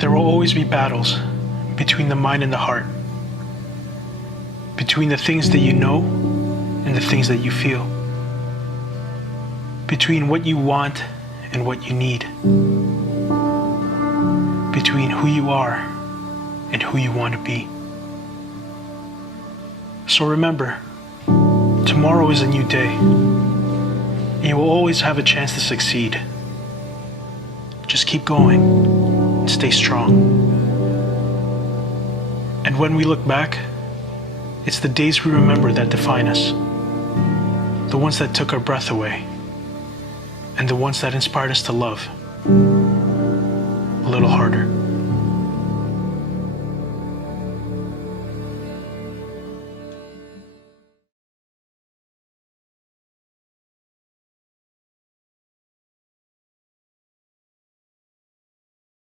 There will always be battles between the mind and the heart, between the things that you know and the things that you feel, between what you want and what you need, between who you are and who you want to be. So remember, tomorrow is a new day. You will always have a chance to succeed. Just keep going and stay strong. And when we look back, it's the days we remember that define us. The ones that took our breath away, and the ones that inspired us to love a little harder.